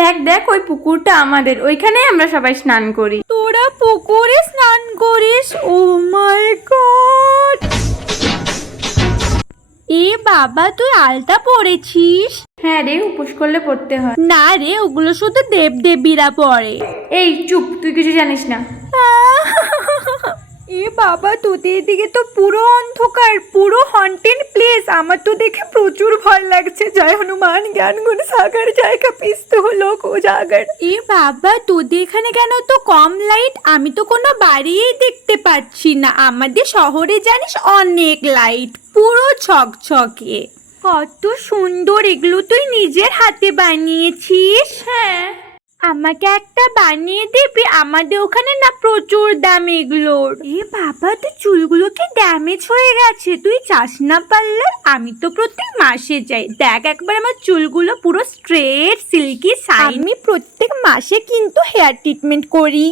দেখ দেখ ওই পুকুরটা আমাদের, ওইখানে আমরা সবাই স্নান করি। তোরা পুকুরে স্নান করিস? ও মাই গড! এ বাবা, তুই আলতা পরেছিস? হ্যাঁ রে, উপোস করলে পড়তে হয়। না রে, ওগুলো শুধু দেবদেবীরা পরে। এই চুপ, তুই কিছু জানিস না। এ বাবা, তোদের দিকে তো পুরো অন্ধকার, পুরো হন্টেড প্লেস। আমার তো দেখে প্রচুর ভয় লাগছে। জয় হনুমান জ্ঞান গুণ সাগর, জয় কপিস্তু লোক উজাগর। এ বাবা, তোদের এখানে কেন তো কম লাইট? আমি তো কোনো বাড়িই দেখতে পাচ্ছি না। আমাদের শহরে জানিস অনেক লাইট, পুরো ছকছকে। কত সুন্দর! এগুলো তুই নিজের হাতে বানিয়েছিস? হ্যাঁ। আমাকে একটা বানিয়ে দিবি? আমাদের ওখানে না প্রচুর দাম এগুলোর। এ বাবা, তো চুলগুলো কি ড্যামেজ হয়ে গেছে? তুই চাস না পার্লার? আমি তো প্রত্যেক মাসে যাই। দেখ একবার আমার চুলগুলো পুরো স্ট্রেট সিল্কি শাইন। আমি প্রত্যেক মাসে কিন্তু হেয়ার ট্রিটমেন্ট করি।